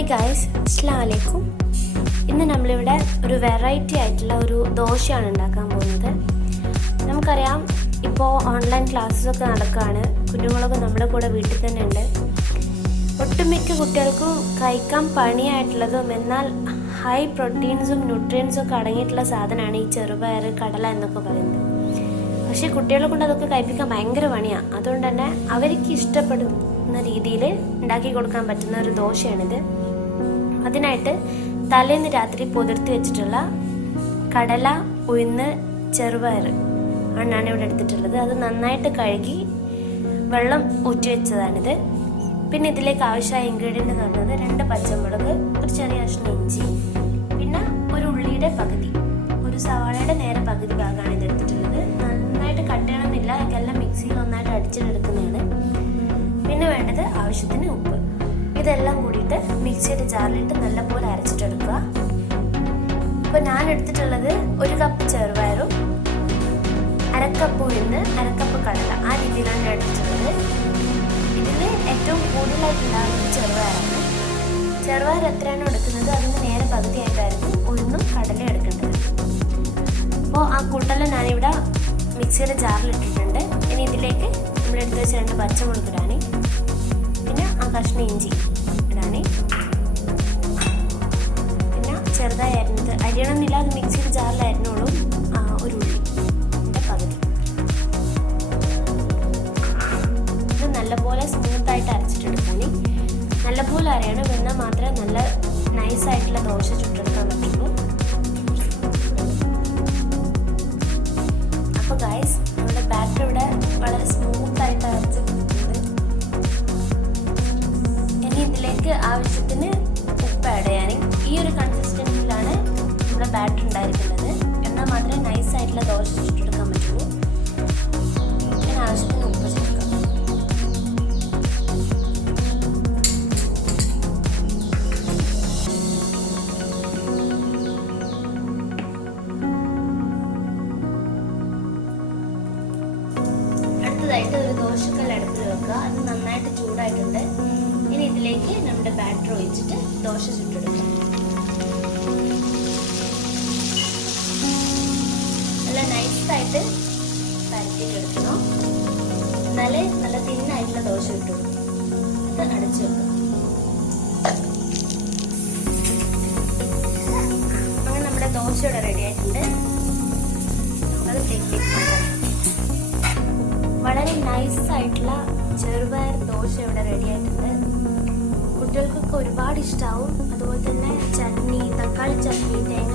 Hi guys, അസ്സലാമു അലൈക്കും. ഇന്ന് നമ്മളിവിടെ ഒരു വെറൈറ്റി ആയിട്ടുള്ള ഒരു ദോശയാണ് ഉണ്ടാക്കാൻ പോകുന്നത്. നമുക്കറിയാം, ഇപ്പോൾ ഓൺലൈൻ ക്ലാസ്സസൊക്കെ നടക്കുകയാണ്. കുഞ്ഞുങ്ങളൊക്കെ നമ്മുടെ കൂടെ വീട്ടിൽ തന്നെ ഉണ്ട്. ഒട്ടുമിക്ക കുട്ടികൾക്കും കഴിക്കാൻ പണിയായിട്ടുള്ളതും എന്നാൽ ഹൈ പ്രോട്ടീൻസും ന്യൂട്രിയൻസും ഒക്കെ അടങ്ങിയിട്ടുള്ള സാധനമാണ് ഈ ചെറുപയർ, കടല എന്നൊക്കെ പറയുന്നത്. പക്ഷേ കുട്ടികളെ കൊണ്ട് അതൊക്കെ കഴിപ്പിക്കാൻ ഭയങ്കര പണിയാണ്. അതുകൊണ്ട് തന്നെ അവർക്ക് ഇഷ്ടപ്പെടുന്ന രീതിയിൽ ഉണ്ടാക്കി കൊടുക്കാൻ പറ്റുന്ന ഒരു ദോശയാണിത്. അതിനായിട്ട് തലേന്ന് രാത്രി പുതിർത്തി വെച്ചിട്ടുള്ള കടല, ഉഴുന്ന്, ചെറുപയർ ആണ് ഇവിടെ എടുത്തിട്ടുള്ളത്. അത് നന്നായിട്ട് കഴുകി വെള്ളം ഊറ്റി വെച്ചതാണിത്. പിന്നെ ഇതിലേക്ക് ആവശ്യമായ ഇൻഗ്രീഡിയൻ്റ് എന്ന് പറയുന്നത് 2 പച്ചമുളക്, ഒരു ചെറിയ കഷ്ണം ഇഞ്ചി, പിന്നെ ഒരു ഉള്ളിയുടെ പകുതി, ഒരു സവാളയുടെ നേരെ പകുതി ഭാഗമാണ് ഇത് എടുത്തിട്ടുള്ളത്. നന്നായിട്ട് കട്ട് ചെയ്യണമെന്നില്ല, ഇതെല്ലാം മിക്സിയിൽ നന്നായിട്ട് അടിച്ചെടുക്കുന്നതാണ്. പിന്നെ വേണ്ടത് ആവശ്യത്തിന് ഉപ്പ്. ഇതെല്ലാം കൂടിയിട്ട് മിക്സിയുടെ ജാറിലിട്ട് നല്ലപോലെ അരച്ചിട്ടെടുക്കുക. ഇപ്പോൾ ഞാൻ എടുത്തിട്ടുള്ളത് 1 കപ്പ് ചെറുപയറും 1/2 കപ്പ് ഉഴുന്ന്, 1/2 കപ്പ് കടല, ആ രീതിയിലാണ് ഞാൻ എടുത്തിട്ടുള്ളത്. ഇതിൽ ഏറ്റവും കൂടുതലായിട്ടുണ്ടാകുന്നത് ചെറുപയറാണ്. ചെറുപയർ എത്രയാണോ എടുക്കുന്നത് അതിന് നേരെ പകുതിയായിട്ടായിരുന്നു ഉഴുന്നും കടലയും എടുക്കേണ്ടത്. അപ്പോൾ ആ കൂട്ടെല്ലാം ഞാനിവിടെ മിക്സിയുടെ ജാറിലിട്ടിട്ടുണ്ട്. ഇനി ഇതിലേക്ക് നമ്മളെടുത്ത് വെച്ച് 2 പച്ചമുളക് ഇടാൻ, പിന്നെ ആ കഷ്ണം ഇഞ്ചി ഇടാൻ, പിന്നെ ചെറുതായി അരിഞ്ഞത്, അരിയണമെന്നില്ല, അത് മിക്സിയുടെ ജാറിൽ അരിഞ്ഞോളൂ, ഒരു ഉള്ളിൻ്റെ പകുതി. ഇത് നല്ലപോലെ സ്മൂത്തായിട്ട് അരച്ചിട്ടെടുക്കാൻ, നല്ലപോലെ അരയണം. എന്നാൽ മാത്രമേ നല്ല നൈസായിട്ടുള്ള ദോശ ചുട്ടെടുക്കാൻ പറ്റുള്ളൂ. അപ്പോൾ ഗൈസ്, നമ്മുടെ ബാറ്റർ ഇവിടെ വളരെ സ്മൂത്തായിട്ട് അരച്ചിട്ടുണ്ട്. ഇനി ഇതിലേക്ക് ആവശ്യത്തിന് ഉപ്പ് ആഡ് ചെയ്യാനും. ഈ ഒരു കൺസിസ്റ്റൻസിലാണ് നമ്മുടെ ബാറ്റർ ഉണ്ടായിരിക്കുന്നത്. എന്നാൽ മാത്രമേ നൈസായിട്ടുള്ള ദോശ ചുട്ടെടുക്കാൻ പറ്റുള്ളൂ. ഞാൻ ആവശ്യത്തിന് ഉപ്പ് ചേർക്കാം. അടുത്തതായിട്ട് ഒരു ദോശക്കല്ല് അടുപ്പിൽ വെക്കുക. അത് നന്നായിട്ട് ചൂടായിട്ടുണ്ട്. ഇനി ഇതിലേക്ക് നമ്മുടെ ബാറ്റർ ഒഴിച്ചിട്ട് ദോശ ചുട്ടെടുക്കാം. നല്ല നൈസായിട്ട് പരത്തിയിട്ടെടുക്കണം. എന്നാലേ നല്ല തിന്നായിട്ടുള്ള ദോശ കിട്ടുള്ളൂ. അത് അടച്ചു വെക്കാം. അങ്ങനെ നമ്മുടെ ദോശ ഇവിടെ റെഡി ആയിട്ടുണ്ട്. അത് പ്ലേറ്റിലേക്ക് മാറ്റാം. വളരെ നൈസായിട്ടുള്ള ചെറുപയർ ദോശ ഇവിടെ റെഡി ആയിട്ടുണ്ട്. കുട്ടികൾക്കൊക്കെ ഒരുപാട് ഇഷ്ടമാവും. അതുപോലെ തന്നെ ചട്നി, തക്കാളി ചട്നി, തേങ്ങ